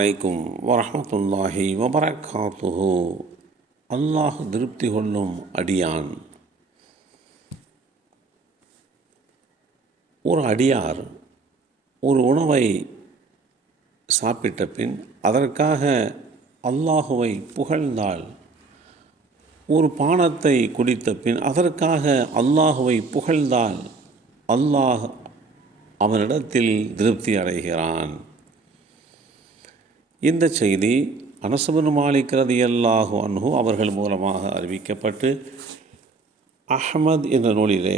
அலைக்கும் வரஹ்மத்துல்லாஹி வபரகாத்துஹு. அல்லாஹ் திருப்தி கொள்ளும் அடியான். ஒரு அடியார் ஒரு உணவை சாப்பிட்ட பின் அதற்காக அல்லாஹுவை புகழ்ந்தால், ஒரு பானத்தை குடித்த பின் அதற்காக அல்லாஹுவை புகழ்ந்தால் அல்லாஹ் அவனிடத்தில் திருப்தி அடைகிறான். இந்த செய்தி அனஸ் பின் மாலிக் ரலியல்லாஹு அன்ஹு அவர்கள் மூலமாக அறிவிக்கப்பட்டு அஹ்மத் என்ற நூலிலே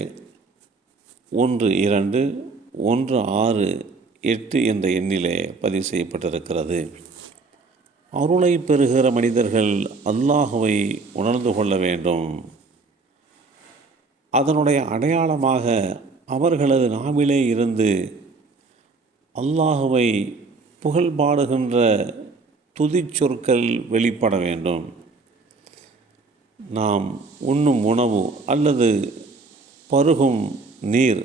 1216 என்ற எண்ணிலே பதிவு செய்யப்பட்டிருக்கிறது. அருளை பெறுகிற மனிதர்கள் அல்லாஹுவை உணர்ந்து கொள்ள வேண்டும். அதனுடைய அடையாளமாக அவர்களது நாவிலே இருந்து அல்லாஹுவை புகழ்பாடுகின்ற துதிச்சொற்கள் வெளிப்பட வேண்டும். நாம் உண்ணும் உணவு அல்லது பருகும் நீர்,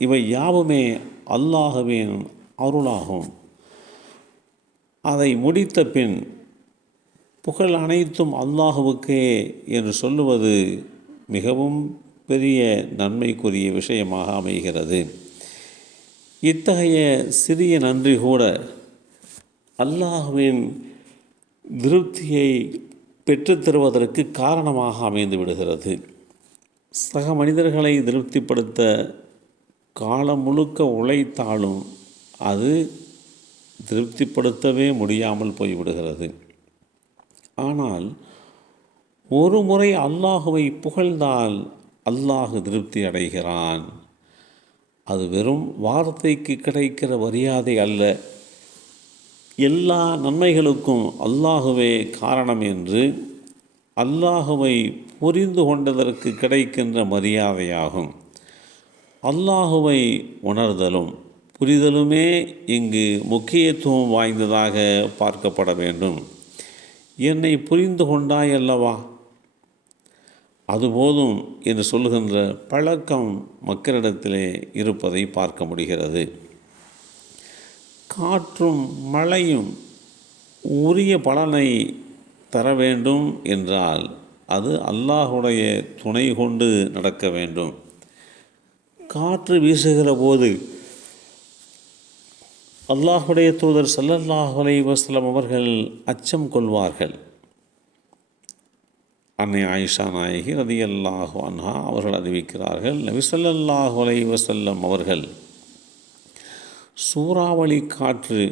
இவை யாவுமே அல்லாஹுவின் அருளாகும். அதை முடித்த பின் புகழ் அனைத்தும் அல்லாஹுவுக்கே என்று சொல்லுவது மிகவும் பெரிய நன்மைக்குரிய விஷயமாக அமைகிறது. இத்தகைய சிறிய நன்றி கூட அல்லாஹுவின் திருப்தியை பெற்றுத்தருவதற்கு காரணமாக அமைந்து விடுகிறது. சக மனிதர்களை திருப்திப்படுத்த காலம் முழுக்க உழைத்தாலும் அது திருப்திப்படுத்தவே முடியாமல் போய்விடுகிறது. ஆனால் ஒரு முறை அல்லாஹுவை புகழ்ந்தால் அல்லாஹு திருப்தி அடைகிறான். அது வெறும் வார்த்தைக்கு கிடைக்கிற மரியாதை அல்ல, எல்லா நன்மைகளுக்கும் அல்லாஹுவே காரணம் என்று அல்லாஹுவை புரிந்து கொண்டதற்கு கிடைக்கின்ற மரியாதையாகும். அல்லாஹுவை உணர்தலும் புரிதலுமே இங்கு முக்கியத்துவம் வாய்ந்ததாக பார்க்கப்பட வேண்டும். என்னை புரிந்து கொண்டாய் அல்லவா, அதுபோதும் என்று சொல்லுகின்ற பழக்கம் மக்களிடத்திலே இருப்பதை பார்க்க முடிகிறது. காற்றும் மழையும் உரிய பலனை தர வேண்டும் என்றால் அது அல்லாஹுடைய துணை கொண்டு நடக்க வேண்டும். காற்று வீசுகிற போது அல்லாஹுடைய தூதர் ஸல்லல்லாஹு அலைஹி வஸல்லம் அவர்கள் அச்சம் கொள்வார்கள். அன்னை ஆயிஷா நாயகி ரலியல்லாஹு அன்ஹா அவர்கள் அறிவிக்கிறார்கள், நபி ஸல்லல்லாஹு அலைஹி வஸல்லம் அவர்கள் சூறாவளி காற்று,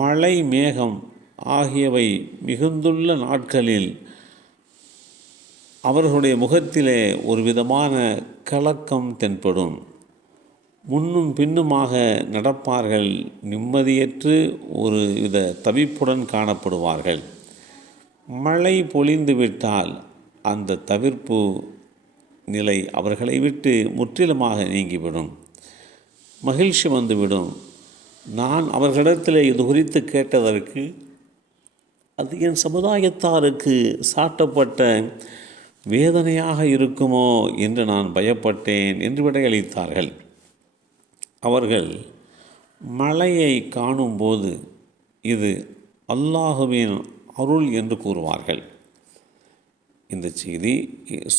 மழை மேகம் ஆகியவை மிகுந்துள்ள நாட்களில் அவர்களுடைய முகத்திலே ஒரு விதமான கலக்கம் தென்படும். முன்னும் பின்னுமாக நடப்பார்கள், நிம்மதியற்று ஒரு வித தவிப்புடன் காணப்படுவார்கள். மழை பொழிந்து விட்டால் அந்த தவிர்ப்பு நிலை அவர்களை விட்டு முற்றிலுமாக நீங்கிவிடும். மகிழ்ச்சி வந்துவிடும். நான் அவர்களிடத்தில் இது குறித்து கேட்டதற்கு அது என் சமுதாயத்தாருக்கு சாட்டப்பட்ட வேதனையாக இருக்குமோ என்று நான் பயப்பட்டேன் என்று விடையளித்தார்கள். அவர்கள் மழையை காணும்போது இது அல்லாஹுவின் அருள் என்று கூறுவார்கள். இந்த செய்தி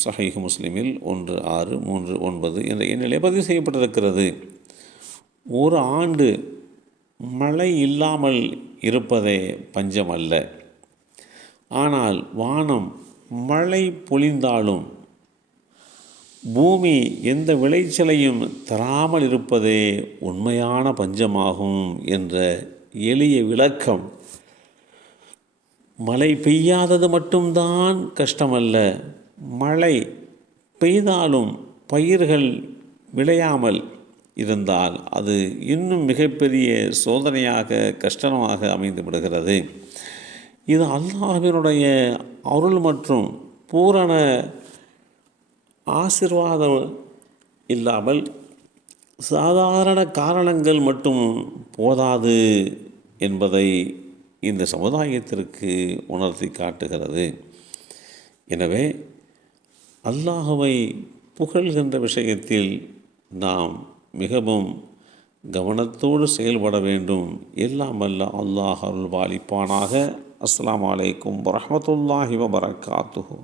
ஸஹீஹ் முஸ்லிமில் 1639 என்ற எண்ணிலே பதிவு செய்யப்பட்டிருக்கிறது. ஒரு ஆண்டு மழை இல்லாமல் இருப்பதே பஞ்சம் அல்ல. ஆனால் வானம் மழை பொழிந்தாலும் பூமி எந்த விளைச்சலையும் தராமல் இருப்பதே உண்மையான பஞ்சமாகும் என்ற எளிய விளக்கம். மழை பெய்யாதது மட்டும்தான் கஷ்டமல்ல, மழை பெய்தாலும் பயிர்கள் விளையாமல் இருந்தால் அது இன்னும் மிகப்பெரிய சோதனையாக கஷ்டமாக அமைந்து விடுகிறது. இது அல்லாஹ்வினுடைய அருள் மற்றும் பூரண ஆசீர்வாதம் இல்லாமல் சாதாரண காரணங்கள் மட்டும் போதாது என்பதை இந்த சமுதாயத்திற்கு உணர்த்தி காட்டுகிறது. எனவே அல்லாஹுவை புகழ்கின்ற விஷயத்தில் நாம் மிகவும் கவனத்தோடு செயல்பட வேண்டும். எல்லாம் அல்ல அல்லாஹ் அருள் பாலிப்பானாக. அஸ்ஸலாமு அலைக்கும் வரஹ்மத்துல்லாஹி வபரகாத்துஹு.